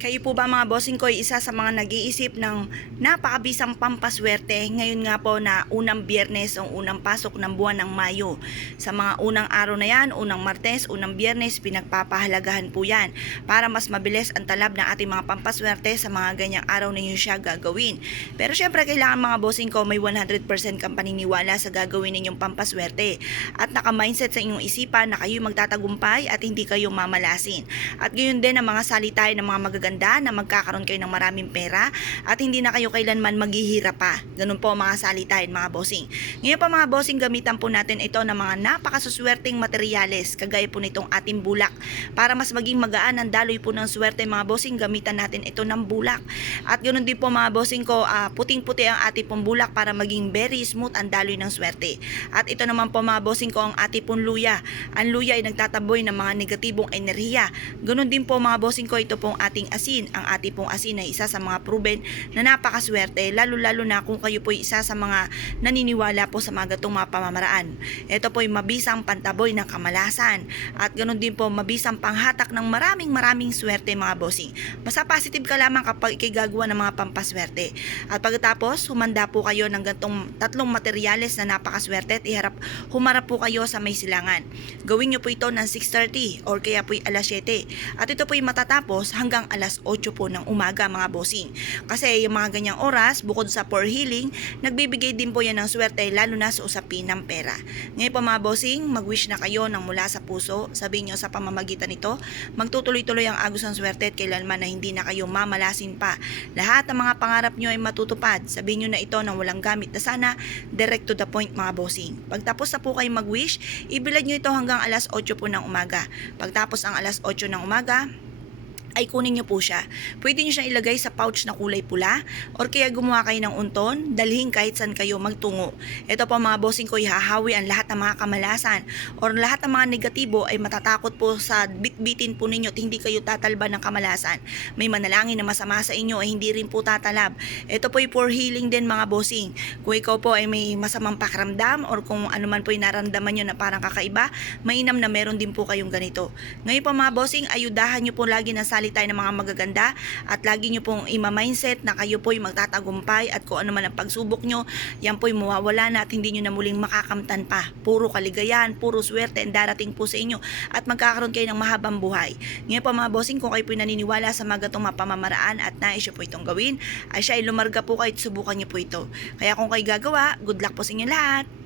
Kayo po ba mga bossing ko ay isa sa mga nag-iisip ng napakabisang pampaswerte ngayon nga po na unang Biyernes o unang pasok ng buwan ng Mayo. Sa mga unang araw na yan, unang Martes, unang Biyernes, pinagpapahalagahan po yan para mas mabilis ang talab ng ating mga pampaswerte sa mga ganyang araw na yun siya gagawin. Pero syempre kailangan mga bossing ko may 100% kang paniniwala sa gagawin ninyong pampaswerte at naka-mindset sa inyong isipan na kayo magtatagumpay at hindi kayo mamalasin. At gayon din ang mga salitayan ng mga magaganda na magkakaroon kayo ng maraming pera at hindi na kayo kailanman maghihirap pa. Ganun po mga salitayan mga bossing. Ngayon pa mga bossing, gamitan po natin ito ng mga napakasuswerteng materyales kagaya po nitong ating bulak. Para mas maging magaan ang daloy po ng swerte mga bossing, gamitan natin ito ng bulak. At ganun din po mga bossing ko, puting-puti ang ating pong bulak para maging very smooth ang daloy ng swerte. At ito naman po mga bossing ko ang ating pong luya. Ang luya ay nagtataboy ng mga negatibong enerhiya. Ganun din po mga bossing ko, ito pong ating asin. Ang ating pong asin ay isa sa mga proven na napakaswerte, lalo-lalo na kung kayo po ay isa sa mga naniniwala po sa mga gatong mga pamamaraan. Ito po ay mabisang pantaboy ng kamalasan at ganoon din po mabisang panghatak ng maraming swerte mga bossing. Basta positive ka lamang kapag ikigagawa ng mga pampaswerte. At pagkatapos, humanda po kayo ng gantong tatlong materyales na napakaswerte at humarap po kayo sa may silangan. Gawin nyo po ito ng 6:30 or kaya po ay alas 7. At ito po ay matatapos hanggang alas 8 po ng umaga mga bossing. Kasi yung mga ganyang oras, bukod sa for healing, nagbibigay din po yan ng swerte lalo na sa usapin ng pera. Ngayon po mga bossing, mag-wish na kayo ng mula sa puso. Sabihin nyo sa pamamagitan nito, magtutuloy-tuloy ang agos ng swerte at kailanman na hindi na kayo mamalasin pa. Lahat ng mga pangarap nyo ay matutupad. Sabihin nyo na ito ng walang gamit na sana, direct to the point mga bossing. Pagtapos na po kayo mag-wish, ibilad nyo ito hanggang alas 8 po ng umaga. Pagtapos ang alas 8 ng umaga, ay kunin nyo po siya. Pwede nyo siya ilagay sa pouch na kulay pula or kaya gumawa kayo ng unton, dalhin kahit saan kayo magtungo. Ito po mga bossing ko, ihahawi ang lahat ng mga kamalasan or lahat ng mga negatibo ay matatakot po sa bitbitin po ninyo at hindi kayo tatalba ng kamalasan. May manalangin na masama sa inyo ay hindi rin po tatalab. Ito po ay for healing din mga bossing. Kung ikaw po ay may masamang pakiramdam or kung ano man po ay naramdaman nyo na parang kakaiba, mainam na meron din po kayong ganito. Ngayon po mga bossing, ayudahan nyo po lagi na tayo ng mga magaganda at lagi nyo pong ima-mindset na kayo po'y magtatagumpay at kung ano man ang pagsubok nyo, yan po'y mawawala na at hindi nyo na muling makakamtan pa. Puro kaligayahan, puro swerte ang darating po sa inyo at magkakaroon kayo ng mahabang buhay. Ngayon po mga bossing, kung kayo po'y naniniwala sa mga gatong mapamamaraan at nais nyo po itong gawin, ay siya ay lumarga po kayo at subukan nyo po ito. Kaya kung kayo gagawa, good luck po sa inyo lahat!